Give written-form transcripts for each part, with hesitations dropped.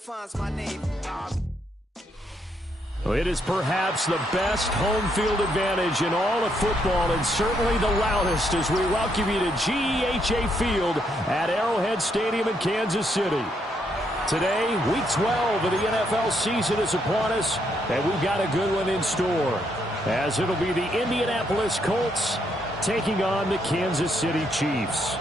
defines my name. It is perhaps the best home field advantage in all of football, and certainly the loudest, as we welcome you to GEHA Field at Arrowhead Stadium in Kansas City. Today, Week 12 of the NFL season is upon us, and we've got a good one in store, as it'll be the Indianapolis Colts taking on the Kansas City Chiefs.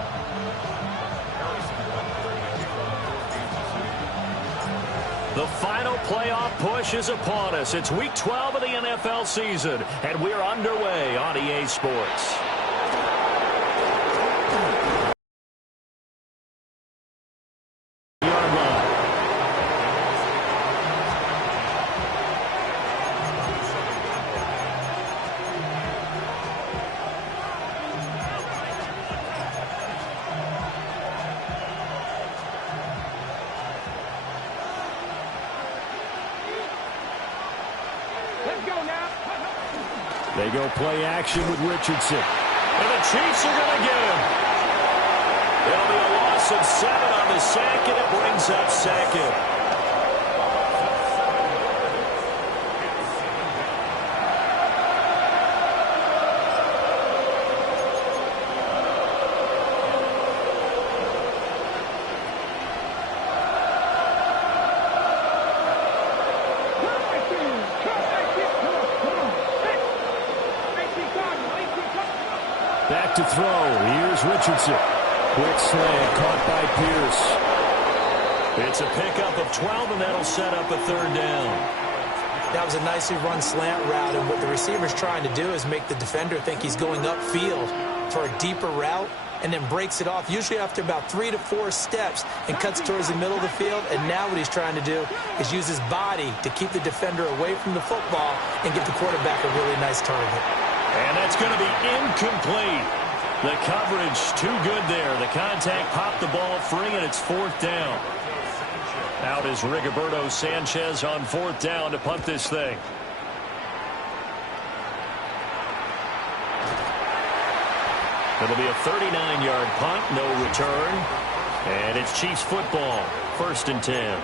The final playoff push is upon us. It's Week 12 of the NFL season, and we're underway on EA Sports. They go play action with Richardson. And the Chiefs are going to get him. It'll be a loss of 7 on the sack, and it brings up second. Back to throw. Here's Richardson. Quick slant caught by Pierce. It's a pickup of 12, and that'll set up a third down. That was a nicely run slant route, and what the receiver's trying to do is make the defender think he's going upfield for a deeper route, and then breaks it off, usually after about 3 to 4 steps, and cuts towards the middle of the field. And now what he's trying to do is use his body to keep the defender away from the football and give the quarterback a really nice target. And that's going to be incomplete. The coverage too good there. The contact popped the ball free, and it's fourth down. Out is Rigoberto Sanchez on fourth down to punt this thing. It'll be a 39-yard punt, no return. And it's Chiefs football, 1st and 10.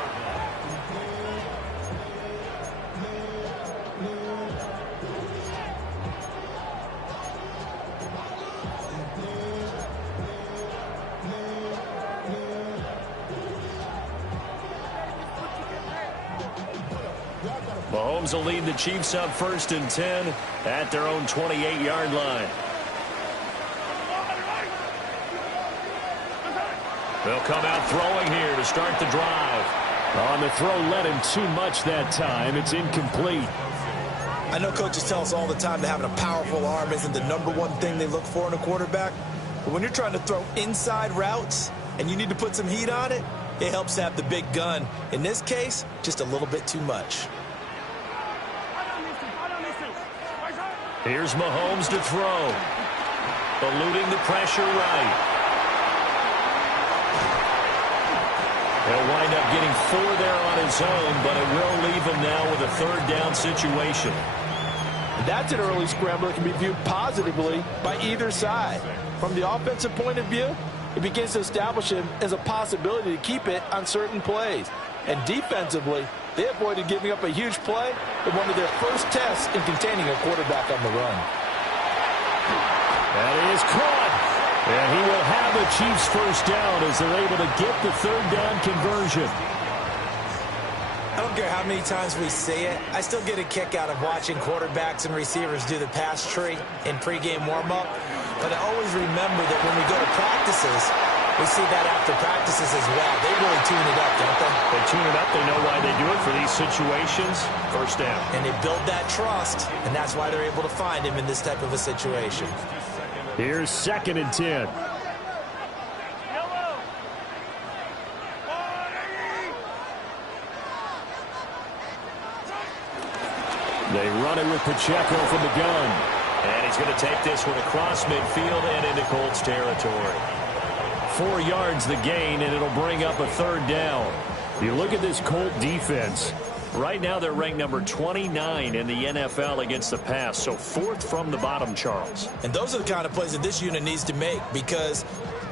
Mahomes will lead the Chiefs up 1st and 10 at their own 28-yard line. They'll come out throwing here to start the drive. On the throw, led him too much that time. It's incomplete. I know coaches tell us all the time that having a powerful arm isn't the #1 thing they look for in a quarterback. But when you're trying to throw inside routes and you need to put some heat on it, it helps to have the big gun. In this case, just a little bit too much. Here's Mahomes to throw. Eluding the pressure right. He'll wind up getting 4 there on his own, but it will leave him now with a third down situation. That's an early scramble that can be viewed positively by either side. From the offensive point of view, it begins to establish him as a possibility to keep it on certain plays. And defensively, they avoided giving up a huge play in one of their first tests in containing a quarterback on the run. That is caught. And he will have the Chiefs first down as they're able to get the third down conversion. I don't care how many times we say it, I still get a kick out of watching quarterbacks and receivers do the pass tree in pregame warm-up. But I always remember that when we go to practices, we see that after practices as well. They really tune it up, don't they? They tune it up. They know why they do it for these situations. First down. And they build that trust, and that's why they're able to find him in this type of a situation. Here's 2nd and 10. They run it with Pacheco from the gun. And he's going to take this one across midfield and into Colts territory. 4 yards the gain, and it'll bring up a third down. You look at this Colt defense. Right now they're ranked number 29 in the NFL against the pass, so 4th from the bottom, Charles. And those are the kind of plays that this unit needs to make, because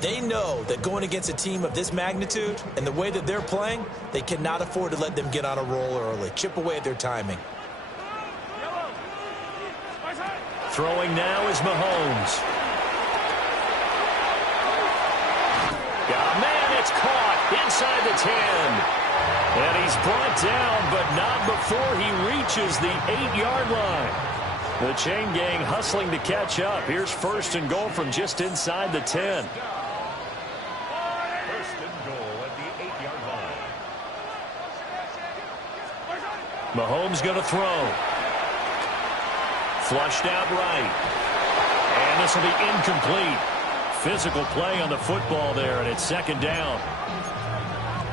They know that going against a team of this magnitude and the way that they're playing, they cannot afford to let them get on a roll early. Chip away at their timing. Throwing now is Mahomes. Man, it's caught inside the 10. And he's brought down, but not before he reaches the 8-yard line. The chain gang hustling to catch up. Here's first and goal from just inside the 10. First and goal at the 8-yard line. Mahomes going to throw. Flushed out right. And this will be incomplete. Physical play on the football there, and it's second down.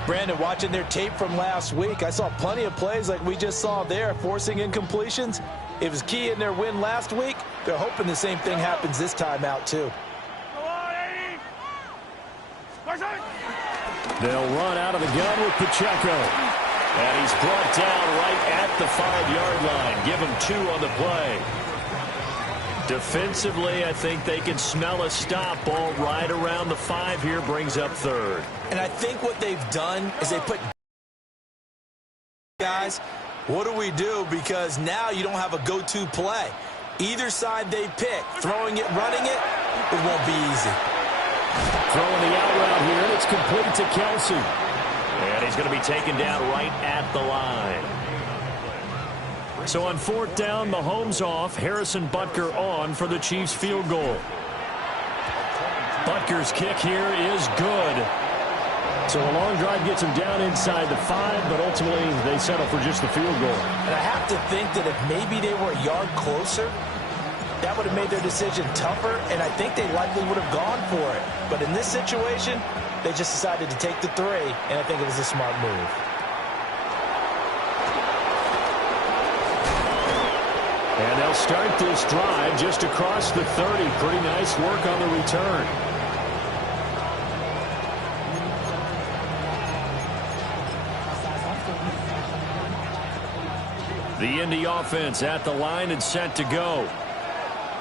Brandon, watching their tape from last week, I saw plenty of plays like we just saw there, forcing incompletions. It was key in their win last week. They're hoping the same thing happens this time out, too. They'll run out of the gun with Pacheco. And he's brought down right at the 5-yard line. Give him 2 on the play. Defensively, I think they can smell a stop. Ball right around the 5 here, brings up third. And I think what they've done is they put guys, what do we do? Because now you don't have a go-to play. Either side they pick, throwing it, running it, it won't be easy. Throwing the out route here, and it's complete to Kelsey. And he's going to be taken down right at the line. So on 4th down, Mahomes off, Harrison Butker on for the Chiefs field goal. Butker's kick here is good. So a long drive gets him down inside the 5, but ultimately they settle for just the field goal. And I have to think that if maybe they were a yard closer, that would have made their decision tougher, and I think they likely would have gone for it. But in this situation, they just decided to take the 3, and I think it was a smart move. And they'll start this drive just across the 30. Pretty nice work on the return. The Indy offense at the line and set to go.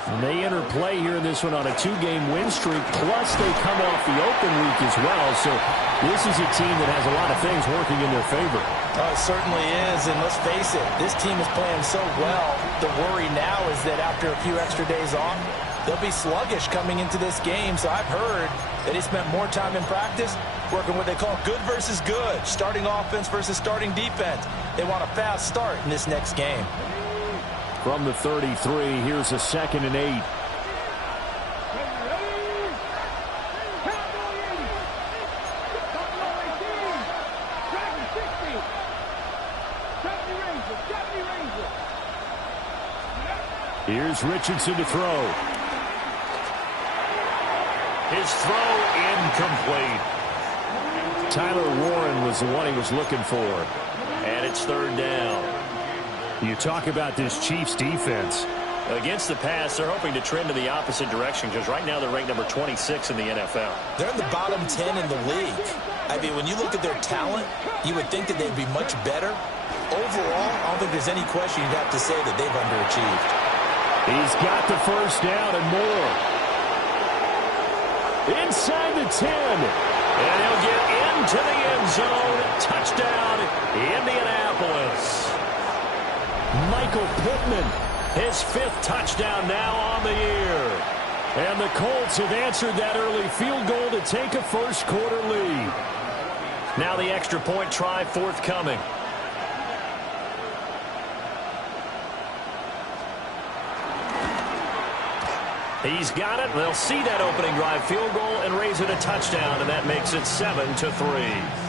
And they enter play here in this one on a 2-game win streak, plus they come off the open week as well. So this is a team that has a lot of things working in their favor. Oh, it certainly is, and let's face it, this team is playing so well. The worry now is that after a few extra days off, they'll be sluggish coming into this game. So I've heard that he spent more time in practice working what they call good versus good, starting offense versus starting defense. They want a fast start in this next game. From the 33, here's a 2nd and 8. Here's Richardson to throw. His throw incomplete. Tyler Warren was the one he was looking for. And it's 3rd down. You talk about this Chiefs defense. Against the pass, they're hoping to trend in the opposite direction because right now they're ranked number 26 in the NFL. They're in the bottom 10 in the league. I mean, when you look at their talent, you would think that they'd be much better. Overall, I don't think there's any question you'd have to say that they've underachieved. He's got the 1st down and more. Inside the 10. And he'll get into the end zone. Touchdown, Indianapolis. Michael Pittman, his 5th touchdown now on the year. And the Colts have answered that early field goal to take a first-quarter lead. Now the extra point try forthcoming. He's got it. They'll see that opening drive field goal and raise it a touchdown, and that makes it 7-3.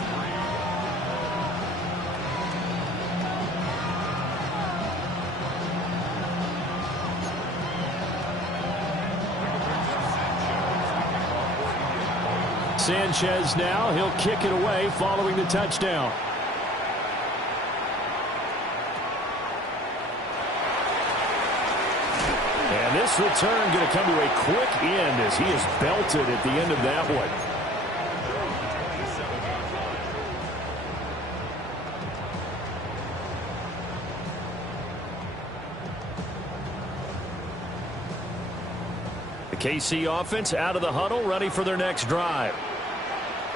Sanchez now, he'll kick it away following the touchdown. And this return going to come to a quick end as he is belted at the end of that one. The KC offense out of the huddle, ready for their next drive.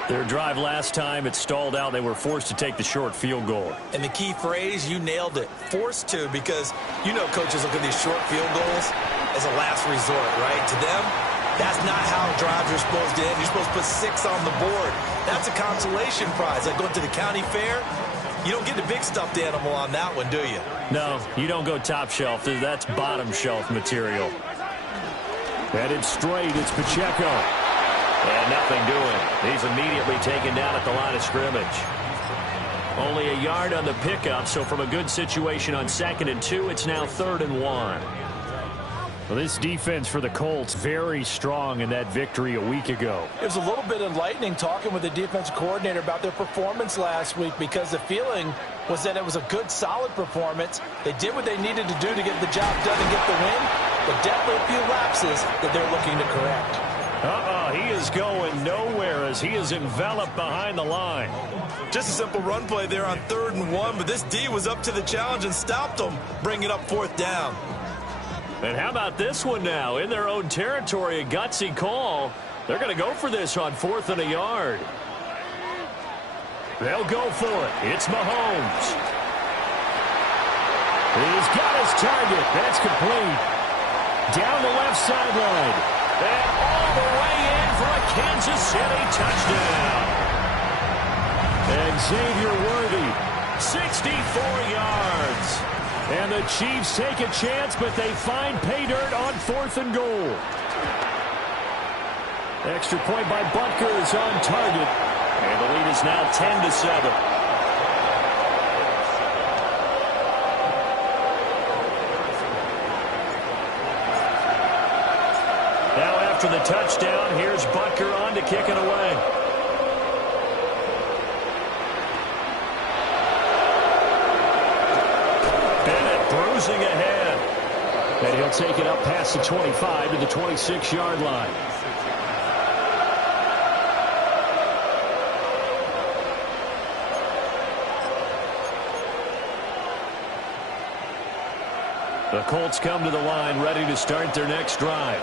Their drive last time, it stalled out. They were forced to take the short field goal. And the key phrase, you nailed it, forced to, because you know coaches look at these short field goals as a last resort, right? To them, that's not how drives are supposed to end. You're supposed to put 6 on the board. That's a consolation prize. Like going to the county fair, you don't get the big stuffed animal on that one, do you? No, you don't go top shelf. That's bottom shelf material. Headed straight, it's Pacheco. And nothing doing. He's immediately taken down at the line of scrimmage. Only a yard on the pickup, so from a good situation on 2nd and 2, it's now 3rd and 1. Well, this defense for the Colts very strong in that victory a week ago. It was a little bit enlightening talking with the defense coordinator about their performance last week, because the feeling was that it was a good, solid performance. They did what they needed to do to get the job done and get the win, but definitely a few lapses that they're looking to correct. He is going nowhere as he is enveloped behind the line. Just a simple run play there on 3rd and 1, but this D was up to the challenge and stopped them, bringing up 4th down. And how about this one now? In their own territory, a gutsy call. They're going to go for this on 4th and a yard. They'll go for it. It's Mahomes. He's got his target. That's complete. Down the left sideline. And all the way in for a Kansas City touchdown. And Xavier Worthy, 64 yards. And the Chiefs take a chance, but they find pay dirt on 4th and goal. Extra point by Butker is on target. And the lead is now 10-7. After the touchdown, here's Butker on to kick it away. Bennett bruising ahead. And he'll take it up past the 25 to the 26-yard line. The Colts come to the line ready to start their next drive.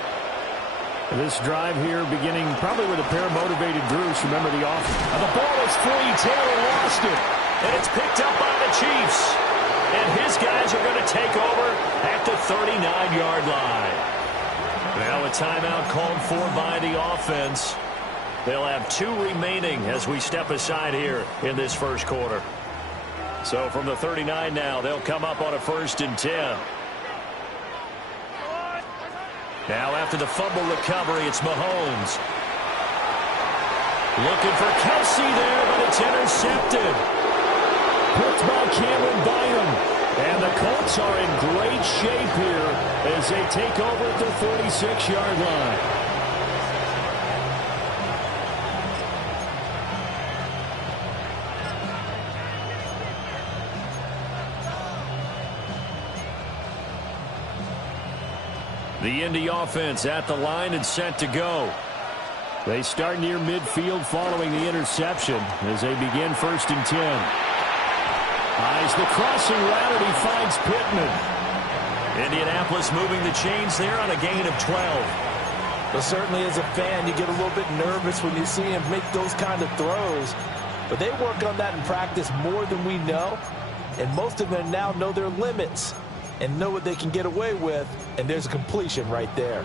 This drive here beginning probably with a pair of motivated groups. Remember the offense. And the ball is free. Taylor lost it. And it's picked up by the Chiefs. And his guys are going to take over at the 39-yard line. Now a timeout called for by the offense. They'll have 2 remaining as we step aside here in this first quarter. So from the 39 now, they'll come up on a 1st and 10. Now after the fumble recovery, it's Mahomes. Looking for Kelsey there, but it's intercepted. Picked by Cameron Bynum. And the Colts are in great shape here as they take over at their 46-yard line. The Indy offense at the line and set to go. They start near midfield following the interception as they begin 1st and 10. Eyes the crossing route, and he finds Pittman. Indianapolis moving the chains there on a gain of 12. Well, certainly as a fan, you get a little bit nervous when you see him make those kind of throws. But they work on that in practice more than we know. And most of them now know their limits and know what they can get away with, and there's a completion right there.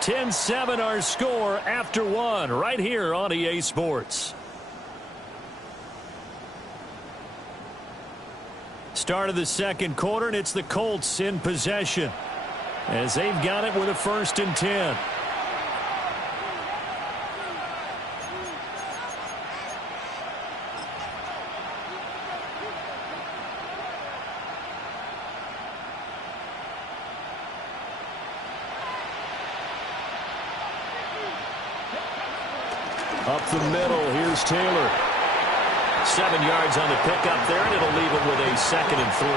Ten 10-7 our score after 1 right here on EA Sports. Start of the second quarter, and it's the Colts in possession as they've got it with a 1st and 10. Up the middle, here's Taylor. 7 yards on the pickup there, and it'll leave him with a 2nd and 3.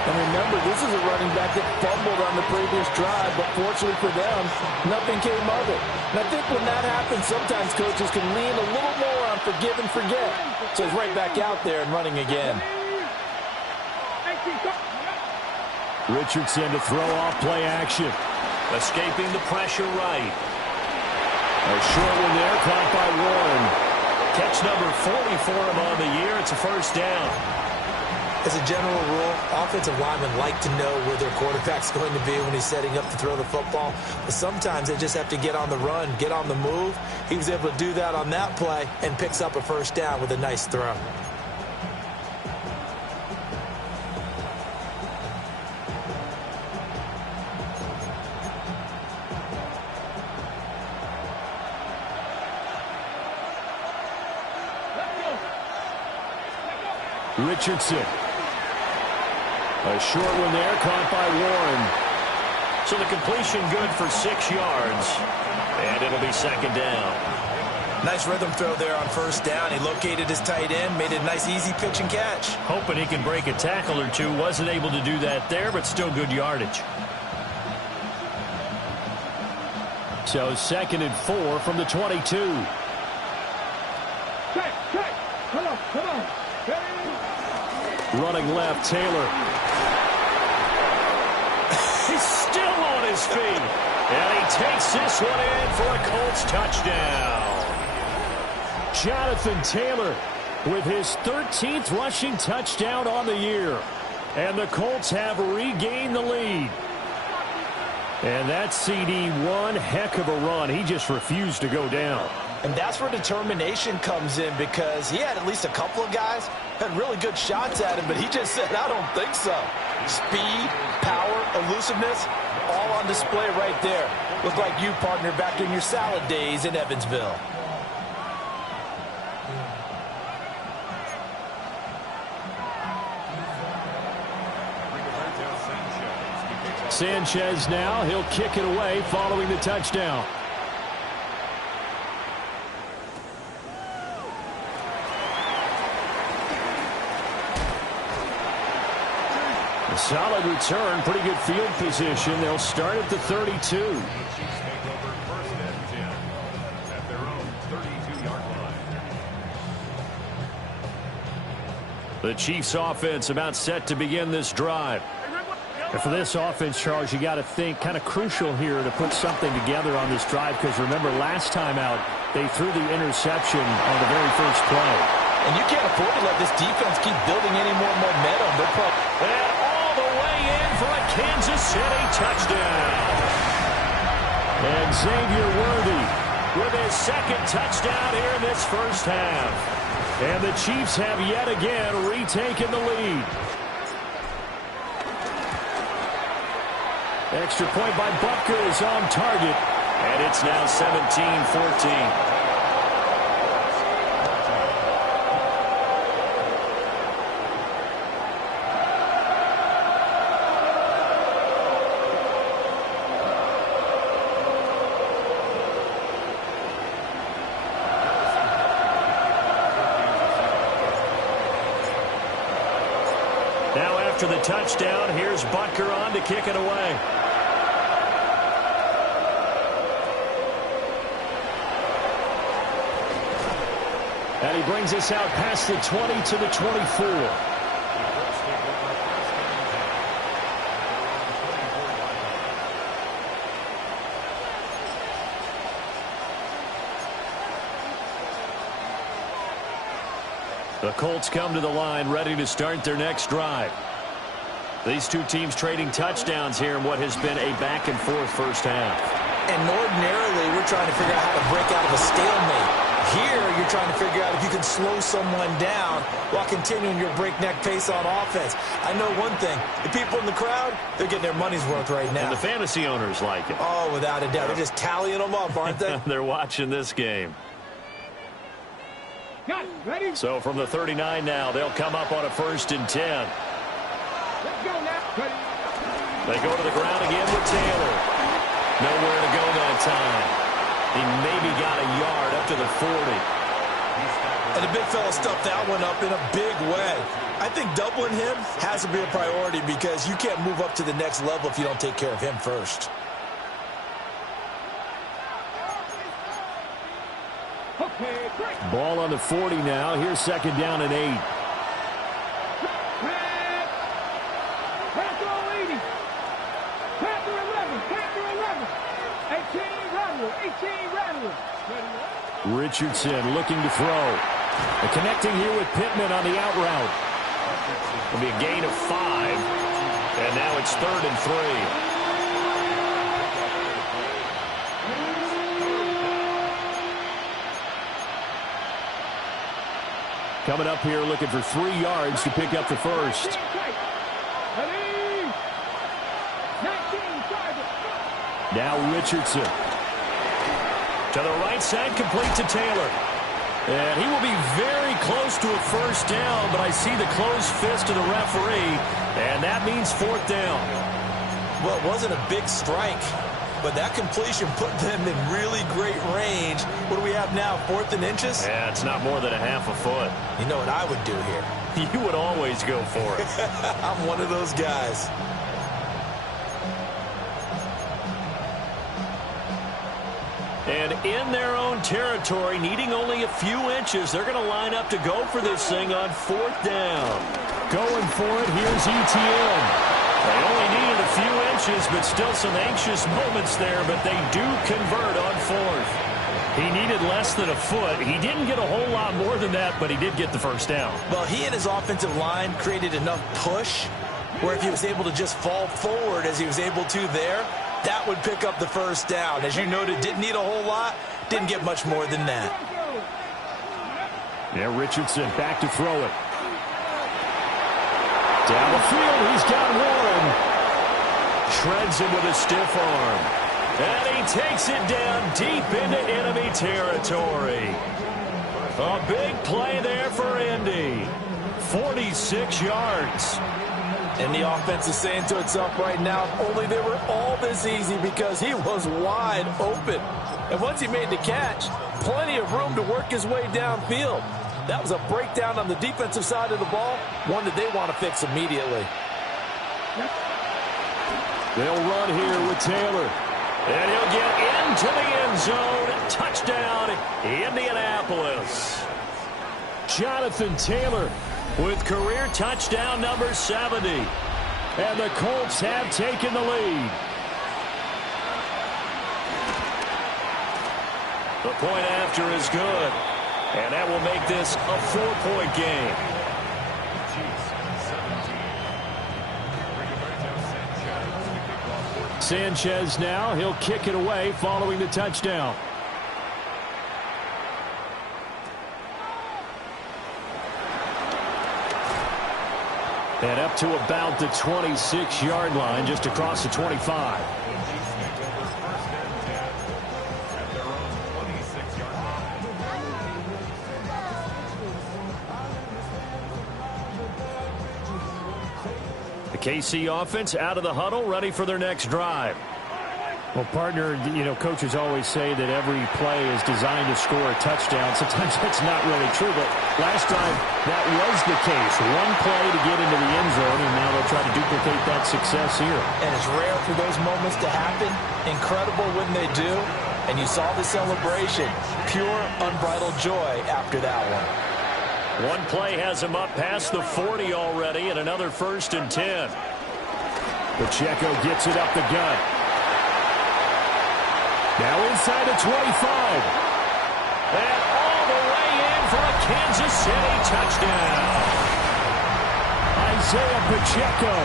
And remember, this is a running back that fumbled on the previous drive, but fortunately for them, nothing came of it. And I think when that happens, sometimes coaches can lean a little more on forgive and forget. So he's right back out there and running again. Richardson to throw off play action. Escaping the pressure right. A short one there, caught by Warren. Catch number 40 for him on the year. It's a first down. As a general rule, offensive linemen like to know where their quarterback's going to be when he's setting up to throw the football. But sometimes they just have to get on the run, get on the move. He was able to do that on that play and picks up a first down with a nice throw. Richardson. A short one there, caught by Warren. So the completion good for 6 yards. And it'll be second down. Nice rhythm throw there on first down. He located his tight end, made it a nice easy pitch and catch. Hoping he can break a tackle or two. Wasn't able to do that there, but still good yardage. So 2nd and 4 from the 22. Come on. Running left, Taylor. He's still on his feet. And he takes this one in for a Colts touchdown. Jonathan Taylor with his 13th rushing touchdown on the year. And the Colts have regained the lead. And that CD, one heck of a run. He just refused to go down. And that's where determination comes in, because he had at least a couple of guys had really good shots at him, but he just said, I don't think so. Speed, power, elusiveness, all on display right there. Look like you, partner, back in your salad days in Evansville. Sanchez now, he'll kick it away following the touchdown. A solid return, pretty good field position. They'll start at the 32. The Chiefs offense about set to begin this drive. And for this offense, Charles, you got to think kind of crucial here to put something together on this drive, because remember, last time out, they threw the interception on the very first play. And you can't afford to let this defense keep building any more momentum. And all the way in for a Kansas City touchdown. And Xavier Worthy With his second touchdown here in this first half. And the Chiefs have yet again retaken the lead. Extra point by Butker is on target. And it's now 17-14. Now after the touchdown, here's Butker on to kick it away. And he brings us out past the 20 to the 24. The Colts come to the line ready to start their next drive. These two teams trading touchdowns here in what has been a back-and-forth first half. And ordinarily, we're trying to figure out how to break out of a stalemate. Here, you're trying to figure out if you can slow someone down while continuing your breakneck pace on offense. I know one thing. The people in the crowd, they're getting their money's worth right now. And the fantasy owners like it. Oh, without a doubt. They're just tallying them up, aren't they? They're watching this game. Ready? So from the 39 now, they'll come up on a 1st and 10. Let's go now. Ready? They go to the ground again with Taylor. Nowhere to go that time. He maybe got a yard up to the 40. And the big fella stuffed that one up in a big way. I think doubling him has to be a priority because you can't move up to the next level if you don't take care of him first. Ball on the 40 now. Here's second down and 8. Richardson looking to throw. And connecting here with Pittman on the out route. It'll be a gain of 5. And now it's 3rd and 3. Coming up here looking for 3 yards to pick up the first. Now Richardson. To the right side, complete to Taylor. And he will be very close to a first down, but I see the closed fist of the referee, and that means 4th down. Well, it wasn't a big strike, but that completion put them in really great range. What do we have now, 4th and inches? Yeah, it's not more than a half a foot. You know what I would do here? You would always go for it. I'm one of those guys. And in their own territory, needing only a few inches, they're going to line up to go for this thing on 4th down. Going for it, here's ETN. They only needed a few inches, but still some anxious moments there, but they do convert on 4th. He needed less than a foot. He didn't get a whole lot more than that, but he did get the first down. Well, he and his offensive line created enough push where if he was able to just fall forward as he was able to there, that would pick up the first down. As you noted, didn't need a whole lot, didn't get much more than that. Yeah, Richardson back to throw it. Down the field, he's got Warren. Shreds him with a stiff arm. And he takes it down deep into enemy territory. A big play there for Indy. 46 yards. And the offense is saying to itself right now, if only they were all this easy because he was wide open. And once he made the catch, plenty of room to work his way downfield. That was a breakdown on the defensive side of the ball, one that they want to fix immediately. They'll run here with Taylor. And he'll get into the end zone. Touchdown, Indianapolis. Jonathan Taylor With career touchdown number 70. And the Colts have taken the lead. The point after is good. And that will make this a 4-point game. Sanchez now. He'll kick it away following the touchdown. And up to about the 26-yard line, just across the 25. The KC offense out of the huddle, ready for their next drive. Well, partner, you know, coaches always say that every play is designed to score a touchdown. Sometimes that's not really true, but last time that was the case. One play to get into the end zone, and now they'll try to duplicate that success here. And it's rare for those moments to happen. Incredible when they do. And you saw the celebration. Pure, unbridled joy after that one. One play has him up past the 40 already, and another 1st and 10. Pacheco gets it up the gut. Now inside the 25. And all the way in for a Kansas City touchdown. Isaiah Pacheco.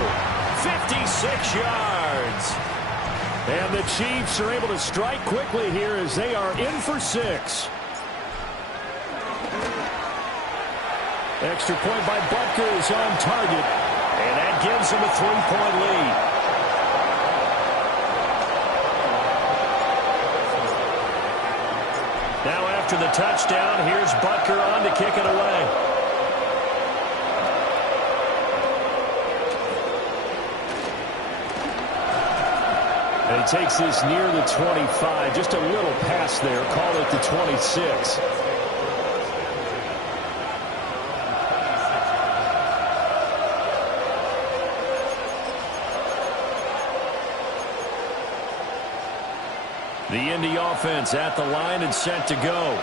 56 yards. And the Chiefs are able to strike quickly here as they are in for 6. Extra point by Butker is on target. And that gives him a 3-point lead. Now after the touchdown, here's Butker on to kick it away. And he takes this near the 25. Just a little pass there. Call it the 26. The Indy offense at the line and set to go.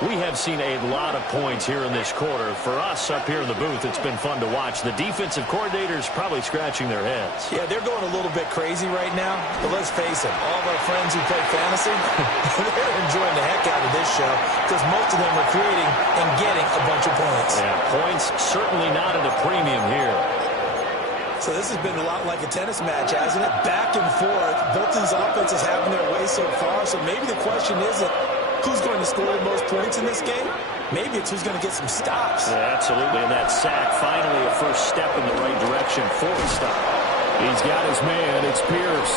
We have seen a lot of points here in this quarter. For us up here in the booth, it's been fun to watch. The defensive coordinators probably scratching their heads. Yeah, they're going a little bit crazy right now. But let's face it, all of our friends who play fantasy, they're enjoying the heck out of this show because most of them are creating and getting a bunch of points. Yeah, points certainly not at a premium here. So this has been a lot like a tennis match, hasn't it? Back and forth. Both these offenses having their way so far. So maybe the question isn't who's going to score the most points in this game. Maybe it's who's going to get some stops. Yeah, absolutely. And that sack, finally a first step in the right direction for a stop. He's got his man. It's Pierce.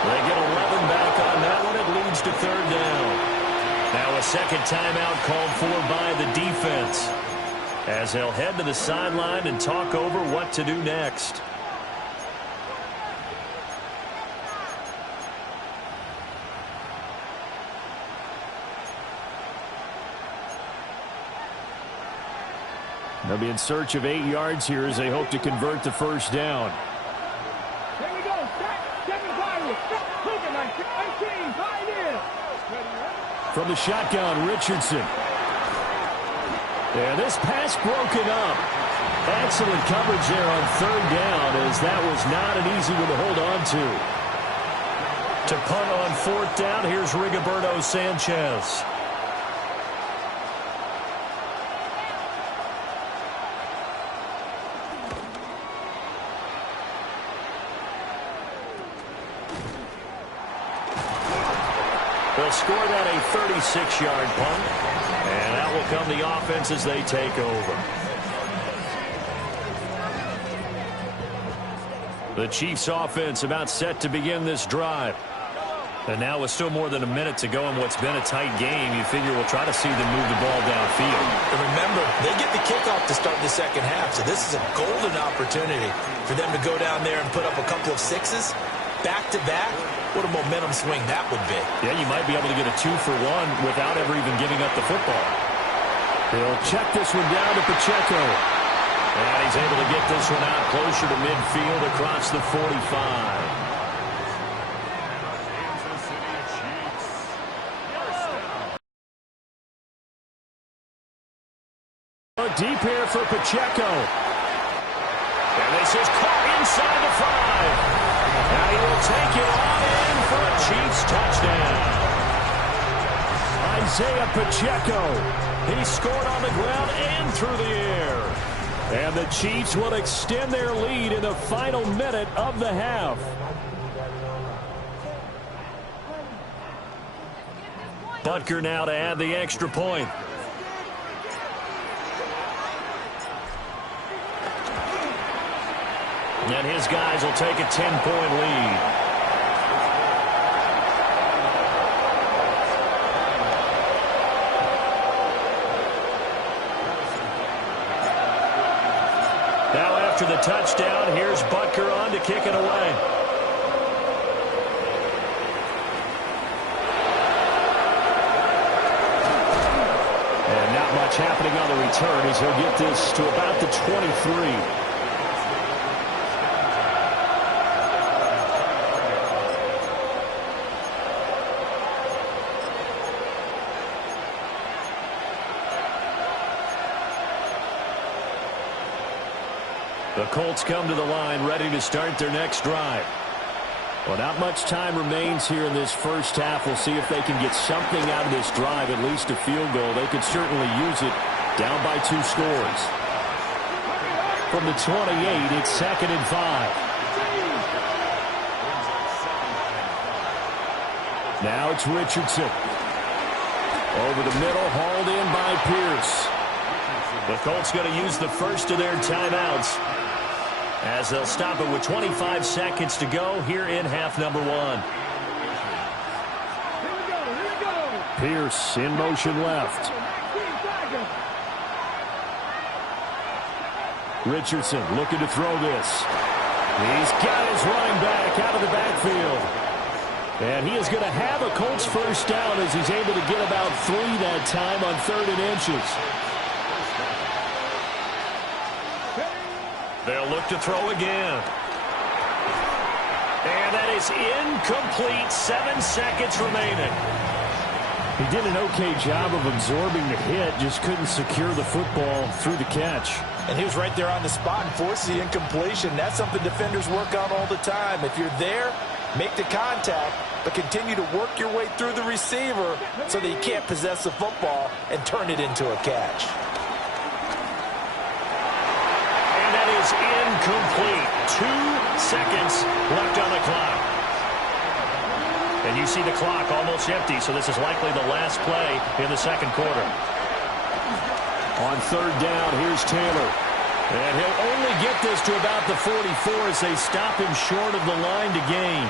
They get 11 back on that one. It leads to third down. Now a second timeout called for by the defense, as they'll head to the sideline and talk over what to do next. They'll be in search of 8 yards here as they hope to convert the first down. Here we go. Second five. Quick, 19. High in. From the shotgun, Richardson. And this pass broken up. Excellent coverage there on third down, as that was not an easy one to hold on to. To punt on fourth down, here's Rigoberto Sanchez. They'll score that a 36-yard punt, and that will come the offense as they take over. The Chiefs offense about set to begin this drive. And now with still more than a minute to go in what's been a tight game, you figure we'll try to see them move the ball downfield. And remember, they get the kickoff to start the second half, so this is a golden opportunity for them to go down there and put up a couple of sixes back-to-back. What a momentum swing that would be. Yeah, you might be able to get a 2-for-1 without ever even giving up the football. He'll check this one down to Pacheco. And he's able to get this one out closer to midfield across the 45. Deep here for Pacheco. And this is caught inside the 5. Now he will take it on in for a Chiefs touchdown. Isaiah Pacheco. He scored on the ground and through the air. And the Chiefs will extend their lead in the final minute of the half. Butker now to add the extra point. And his guys will take a 10-point lead. Now after the touchdown, here's Butker on to kick it away. And not much happening on the return as he'll get this to about the 23. The Colts come to the line ready to start their next drive. Well, not much time remains here in this first half. We'll see if they can get something out of this drive, at least a field goal. They could certainly use it down by 2 scores. From the 28, it's 2nd and 5. Now it's Richardson. Over the middle, hauled in by Pierce. The Colts going to use the first of their timeouts, as they'll stop it with 25 seconds to go here in half number 1. Pierce in motion left. Richardson looking to throw this. He's got his running back out of the backfield. And he is going to have a Colts first down as he's able to get about 3 that time on 3rd and inches. They'll look to throw again. And that is incomplete. 7 seconds remaining. He did an okay job of absorbing the hit, just couldn't secure the football through the catch. And he was right there on the spot and forced the incompletion. That's something defenders work on all the time. If you're there, make the contact, but continue to work your way through the receiver so that you can't possess the football and turn it into a catch. And that is incomplete. 2 seconds left on the clock. And you see the clock almost empty, so this is likely the last play in the second quarter. On third down, here's Taylor. And he'll only get this to about the 44 as they stop him short of the line to gain.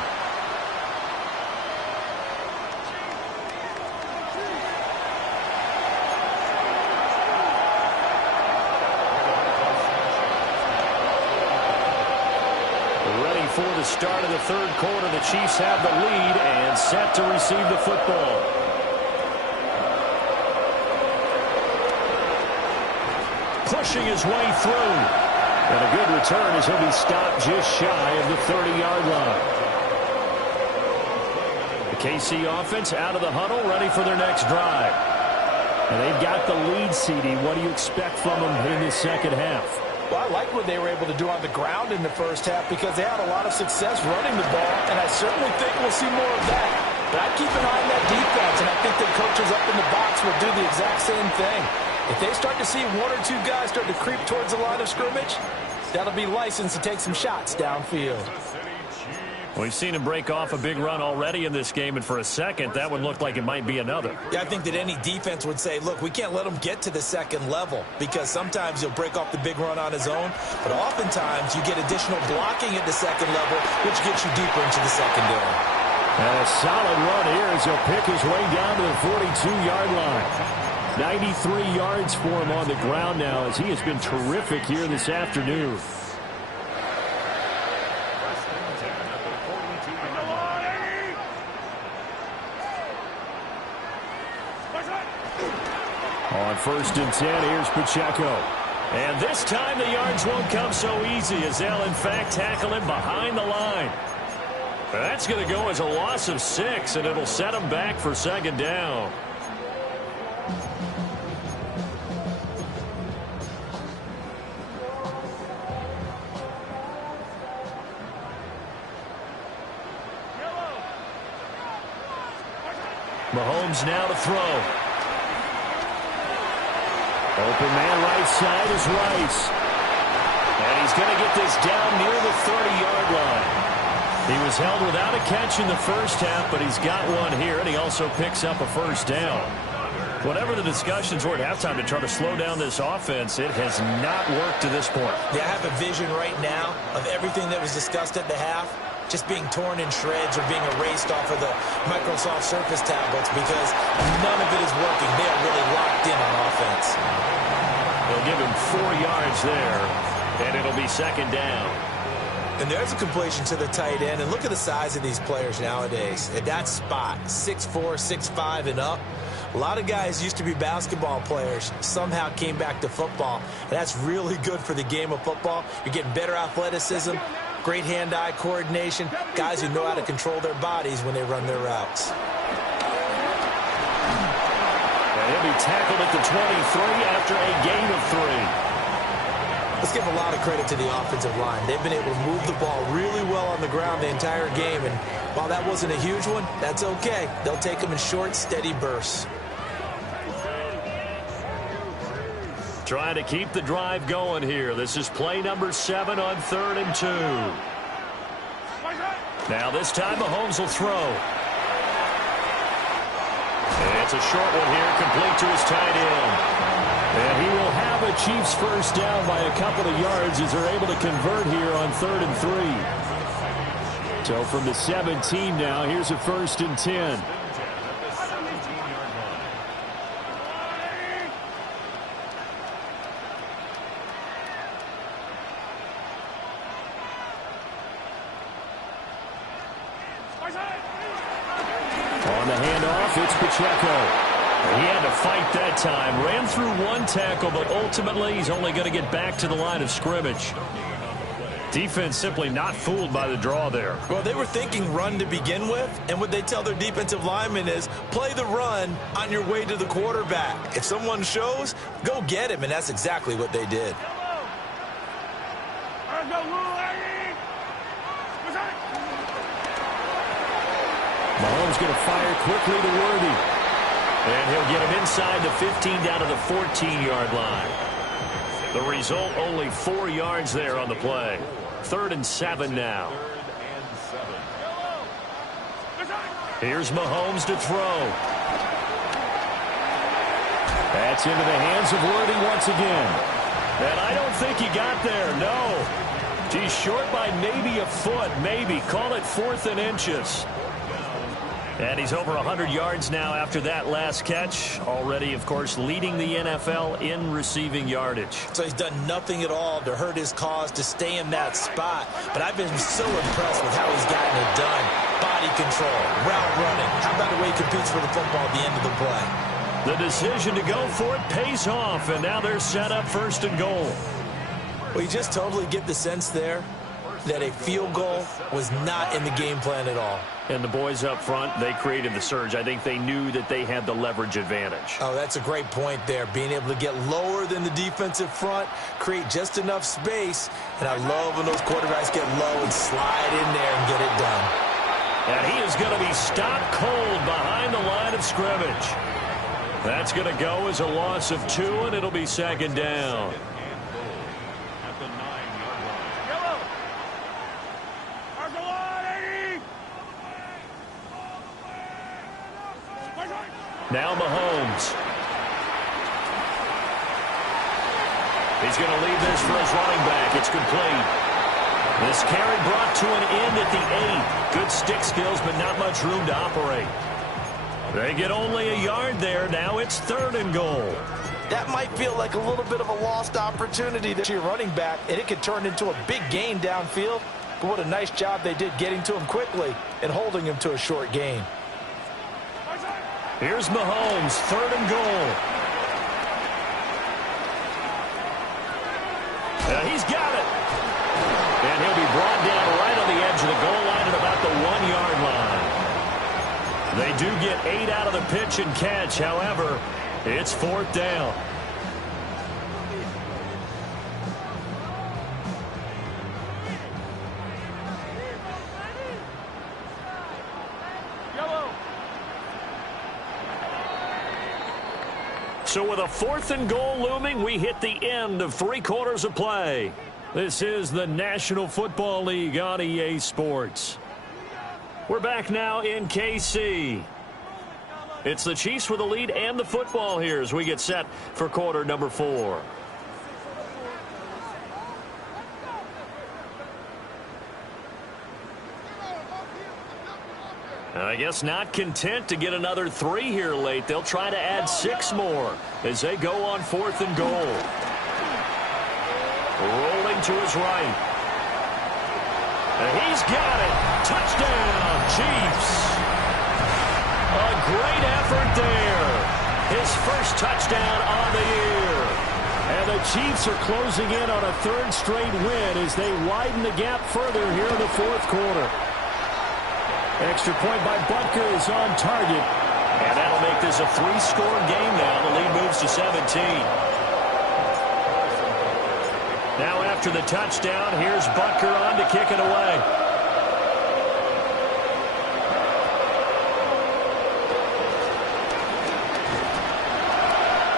For the start of the third quarter, the Chiefs have the lead and set to receive the football. Pushing his way through. And a good return as he'll be stopped just shy of the 30-yard line. The KC offense out of the huddle, ready for their next drive. And they've got the lead, CD. What do you expect from them in the second half? Well, I like what they were able to do on the ground in the first half because they had a lot of success running the ball, and I certainly think we'll see more of that. But I'd keep an eye on that defense, and I think the coaches up in the box will do the exact same thing. If they start to see 1 or 2 guys start to creep towards the line of scrimmage, that'll be licensed to take some shots downfield. We've seen him break off a big run already in this game, and for a second, that would look like it might be another. Yeah, I think that any defense would say, look, we can't let him get to the second level because sometimes he'll break off the big run on his own, but oftentimes you get additional blocking at the second level, which gets you deeper into the secondary. And a solid run here as he'll pick his way down to the 42-yard line. 93 yards for him on the ground now as he has been terrific here this afternoon. On 1st and 10, here's Pacheco. And this time the yards won't come so easy as they'll, in fact, tackle him behind the line. That's going to go as a loss of 6, and it'll set him back for second down. Mahomes now to throw. Open man right side is Rice. And he's going to get this down near the 30-yard line. He was held without a catch in the first half, but he's got one here, and he also picks up a first down. Whatever the discussions were at halftime to try to slow down this offense, it has not worked to this point. Yeah, I have a vision right now of everything that was discussed at the half just being torn in shreds or being erased off of the Microsoft Surface tablets because none of it is working. They are really locked in on offense. They'll give him 4 yards there, and it'll be second down. And there's a completion to the tight end. And look at the size of these players nowadays. At that spot, 6'4", 6'5", and up. A lot of guys used to be basketball players, somehow came back to football. And that's really good for the game of football. You're getting better athleticism, great hand-eye coordination, guys who know how to control their bodies when they run their routes. And he'll be tackled at the 23 after a gain of 3. Let's give a lot of credit to the offensive line. They've been able to move the ball really well on the ground the entire game. And while that wasn't a huge one, that's okay. They'll take them in short, steady bursts. Trying to keep the drive going here. This is play number 7 on 3rd and 2. Now this time Mahomes will throw. And it's a short one here, complete to his tight end. And he will have a Chiefs first down by a couple of yards as they're able to convert here on 3rd and 3. So from the 17 now, here's a 1st and 10. On the handoff, it's Pacheco. He had to fight that time. Ran through one tackle, but ultimately he's only going to get back to the line of scrimmage. Defense simply not fooled by the draw there. Well, they were thinking run to begin with, and what they tell their defensive linemen is play the run on your way to the quarterback. If someone shows, go get him, and that's exactly what they did. Mahomes going to fire quickly to Worthy. And he'll get him inside the 15 down to the 14-yard line. The result, only 4 yards there on the play. 3rd and 7 now. Here's Mahomes to throw. That's into the hands of Worthy once again. And I don't think he got there, no. He's short by maybe a foot, maybe. Call it 4th and inches. And he's over 100 yards now after that last catch. Already, of course, leading the NFL in receiving yardage. So he's done nothing at all to hurt his cause, to stay in that spot. But I've been so impressed with how he's gotten it done. Body control, route running. How about the way he competes for the football at the end of the play? The decision to go for it pays off, and now they're set up 1st and goal. Well, you just totally get the sense there that a field goal was not in the game plan at all. And the boys up front, they created the surge. I think they knew that they had the leverage advantage. Oh, that's a great point there. Being able to get lower than the defensive front, create just enough space. And I love when those quarterbacks get low and slide in there and get it done. And he is going to be stopped cold behind the line of scrimmage. That's going to go as a loss of 2, and it'll be 2nd down. Now Mahomes. He's going to leave this for his running back. It's complete. This carry brought to an end at the 8. Good stick skills, but not much room to operate. They get only a yard there. Now it's 3rd and goal. That might feel like a little bit of a lost opportunity to your running back, and it could turn into a big gain downfield. But what a nice job they did getting to him quickly and holding him to a short gain. Here's Mahomes, 3rd and goal. He's got it. And he'll be brought down right on the edge of the goal line at about the 1-yard line. They do get 8 out of the pitch and catch. However, it's 4th down. So with a 4th and goal looming, we hit the end of 3 quarters of play. This is the National Football League on EA Sports. We're back now in KC. It's the Chiefs with the lead and the football here as we get set for quarter number 4. I guess not content to get another 3 here late. They'll try to add 6 more as they go on 4th and goal. Rolling to his right. And he's got it. Touchdown, Chiefs. A great effort there. His first touchdown on the year. And the Chiefs are closing in on a 3rd straight win as they widen the gap further here in the 4th quarter. Extra point by Butker is on target. And that'll make this a 3-score game now. The lead moves to 17. Now after the touchdown, here's Butker on to kick it away.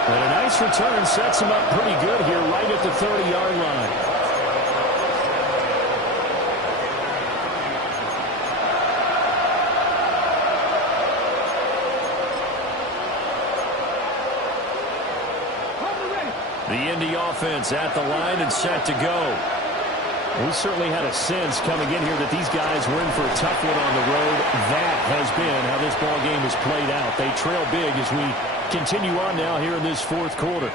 And a nice return sets him up pretty good here right at the 30-yard line. The Indy offense at the line and set to go. We certainly had a sense coming in here that these guys were in for a tough one on the road. That has been how this ball game has played out. They trail big as we continue on now here in this 4th quarter.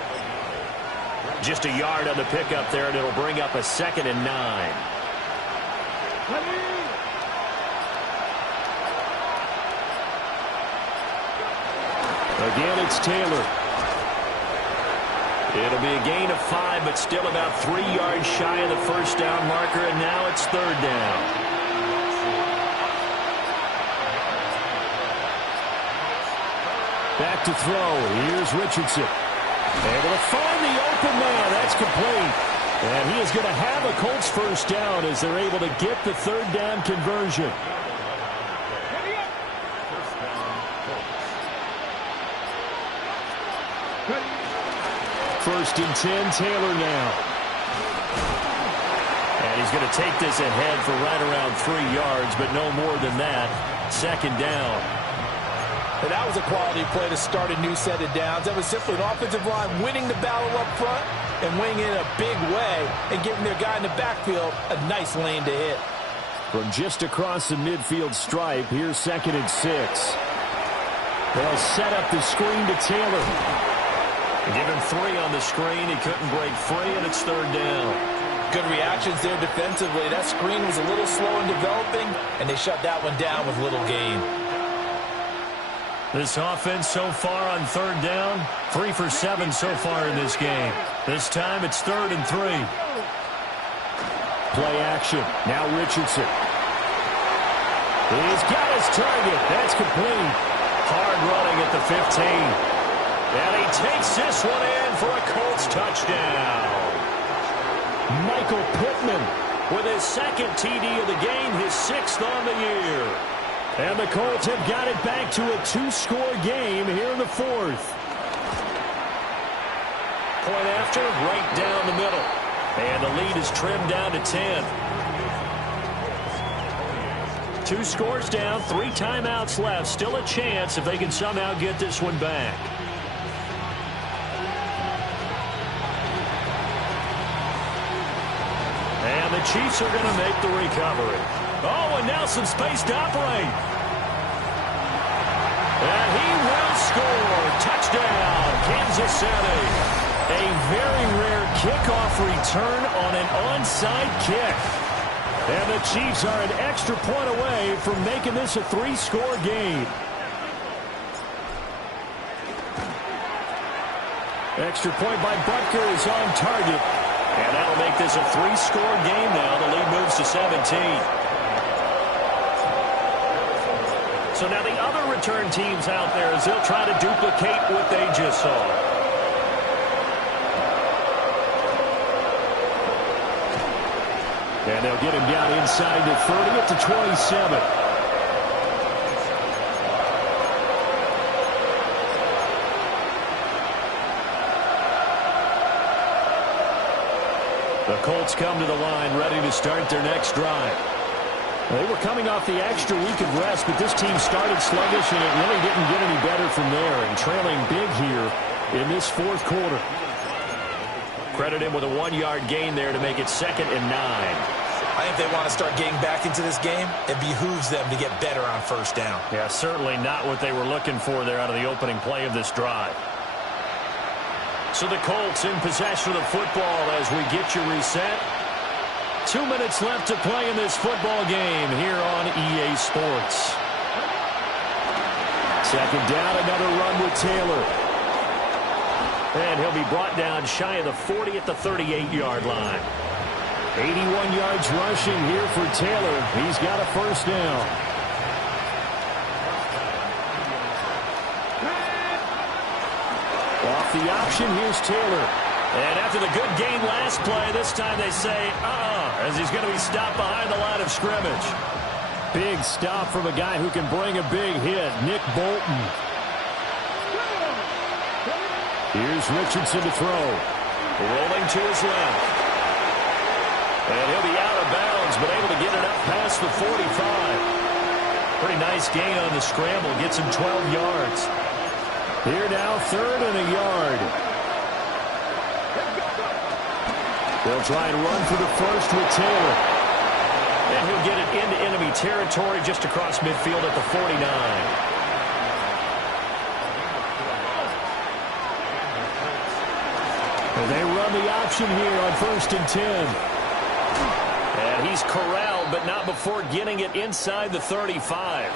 Just a yard on the pickup there, and it'll bring up a 2nd and 9. Again, it's Taylor. It'll be a gain of 5, but still about 3 yards shy of the first down marker, and now it's third down. Back to throw. Here's Richardson. Able to find the open man. That's complete. And he is going to have a Colts first down as they're able to get the third down conversion. First and 10, Taylor now. And he's going to take this ahead for right around 3 yards, but no more than that. Second down. And that was a quality play to start a new set of downs. That was simply an offensive line winning the battle up front and winning in a big way and giving their guy in the backfield a nice lane to hit. From just across the midfield stripe, here's 2nd and 6. They'll set up the screen to Taylor. Give him 3 on the screen. He couldn't break free, and it's third down. Good reactions there defensively. That screen was a little slow in developing, and they shut that one down with little gain. This offense so far on third down, 3 for 7 so far in this game. This time it's 3rd and 3. Play action. Now Richardson. He's got his target. That's complete. Hard running at the 15. And he takes this one in for a Colts touchdown. Michael Pittman with his 2nd TD of the game, his 6th on the year. And the Colts have got it back to a 2-score game here in the 4th. Point after, right down the middle. And the lead is trimmed down to 10. 2 scores down, 3 timeouts left. Still a chance if they can somehow get this one back. And the Chiefs are going to make the recovery. Oh, and now some space to operate. And he will score. Touchdown, Kansas City. A very rare kickoff return on an onside kick. And the Chiefs are an extra point away from making this a 3-score game. Extra point by Butker is on target. And that'll make this a 3-score game now. The lead moves to 17. So now the other return teams out there as they'll try to duplicate what they just saw. And they'll get him down inside the 30 at the 27. The Colts come to the line ready to start their next drive. They were coming off the extra week of rest, but this team started sluggish, and it really didn't get any better from there, and trailing big here in this 4th quarter. Credit him with a 1-yard gain there to make it 2nd and 9. I think they want to start getting back into this game. It behooves them to get better on first down. Yeah, certainly not what they were looking for there out of the opening play of this drive. So the Colts in possession of the football as we get you reset. 2 minutes left to play in this football game here on EA Sports. 2nd down, another run with Taylor. And he'll be brought down shy of the 40 at the 38-yard line. 81 yards rushing here for Taylor. He's got a first down. Off the option, here's Taylor. And after the good gain last play, this time they say, as he's going to be stopped behind the line of scrimmage. Big stop from a guy who can bring a big hit, Nick Bolton. Here's Richardson to throw. Rolling to his left. And he'll be out of bounds, but able to get it up past the 45. Pretty nice gain on the scramble. Gets him 12 yards. Here now, 3rd and a yard. They'll try and run for the first with Taylor. And he'll get it into enemy territory just across midfield at the 49. And they run the option here on 1st and 10. And he's corralled, but not before getting it inside the 35.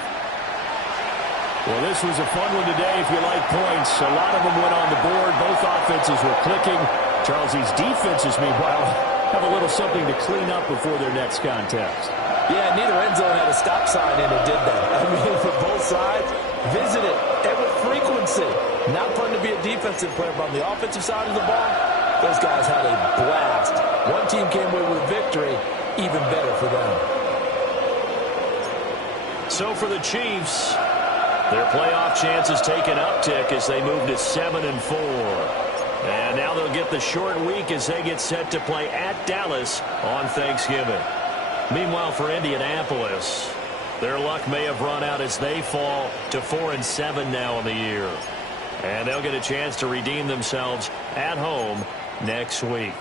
Well, this was a fun one today if you like points. A lot of them went on the board. Both offenses were clicking. Charles, these defenses, meanwhile, have a little something to clean up before their next contest. Yeah, neither end zone had a stop sign in it, did that? I mean, for both sides, visit it, and with frequency. Not fun to be a defensive player, but on the offensive side of the ball, those guys had a blast. One team came away with a victory, even better for them. So for the Chiefs, their playoff chances take an uptick as they move to 7-4. And now they'll get the short week as they get set to play at Dallas on Thanksgiving. Meanwhile, for Indianapolis, their luck may have run out as they fall to 4-7 now in the year. And they'll get a chance to redeem themselves at home next week.